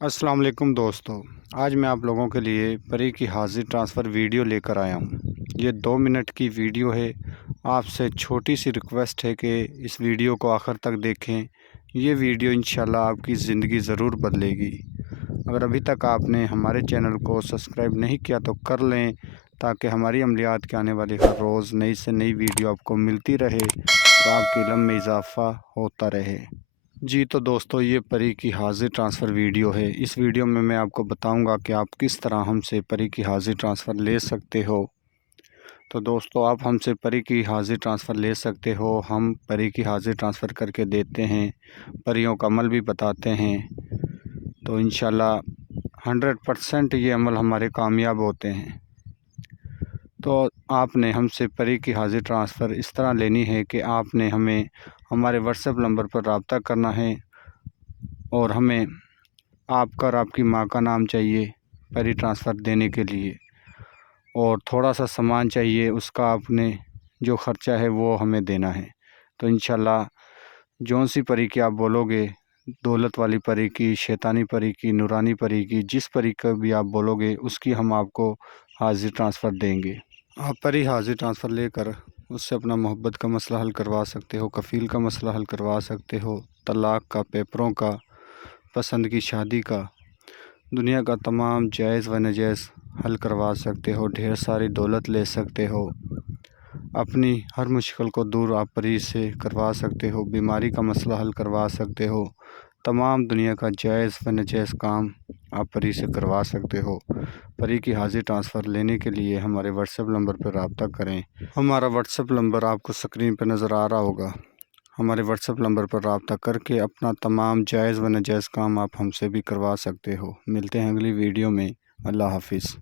अस्सलाम वालेकुम दोस्तों। आज मैं आप लोगों के लिए परी की हाजिर ट्रांसफ़र वीडियो लेकर आया हूँ। ये 2 मिनट की वीडियो है। आपसे छोटी सी रिक्वेस्ट है कि इस वीडियो को आखिर तक देखें। ये वीडियो इंशाल्लाह आपकी ज़िंदगी ज़रूर बदलेगी। अगर अभी तक आपने हमारे चैनल को सब्सक्राइब नहीं किया तो कर लें, ताकि हमारी अमलियात के आने वाली हर रोज़ नई से नई वीडियो आपको मिलती रहे और आपके इल्म में इजाफ़ा होता रहे। जी तो दोस्तों, ये परी की हाजिर ट्रांसफ़र वीडियो है। इस वीडियो में मैं आपको बताऊंगा कि आप किस तरह हमसे परी की हाजिर ट्रांसफ़र ले सकते हो। तो दोस्तों, आप हमसे परी की हाजिर ट्रांसफ़र ले सकते हो। हम परी की हाजिर ट्रांसफ़र करके देते हैं, परियों का अमल भी बताते हैं। तो इंशाल्लाह 100% ये अमल हमारे कामयाब होते हैं। तो आपने हमसे परी की हाजिर ट्रांसफ़र इस तरह लेनी है कि आपने हमें हमारे व्हाट्सएप नंबर पर रब्ता करना है और हमें आपका और आपकी माँ का नाम चाहिए परी ट्रांसफ़र देने के लिए, और थोड़ा सा सामान चाहिए। उसका आपने जो ख़र्चा है वो हमें देना है। तो इंशाल्लाह जौन सी परी की आप बोलोगे, दौलत वाली परी की, शैतानी परी की, नूरानी परी की, जिस परी का भी आप बोलोगे उसकी हम आपको हाजिर ट्रांसफ़र देंगे। आप परी हाजिर ट्रांसफ़र लेकर उससे अपना मोहब्बत का मसला हल करवा सकते हो, कफ़ील का मसला हल करवा सकते हो, तलाक़ का, पेपरों का, पसंद की शादी का, दुनिया का तमाम जायज़ व नाजायज़ हल करवा सकते हो, ढेर सारी दौलत ले सकते हो, अपनी हर मुश्किल को दूर आप परी से करवा सकते हो, बीमारी का मसला हल करवा सकते हो, तमाम दुनिया का जायज़ व नाजायज़ काम आप परी से करवा सकते हो। परी की हाजिर ट्रांसफ़र लेने के लिए हमारे व्हाट्सएप नंबर पर रब्ता करें। हमारा व्हाट्सएप नंबर आपको स्क्रीन पर नज़र आ रहा होगा। हमारे व्हाट्सएप नंबर पर रब्ता करके अपना तमाम जायज़ व नाजायज़ काम आप हमसे भी करवा सकते हो। मिलते हैं अगली वीडियो में। अल्लाह हाफ़िज़।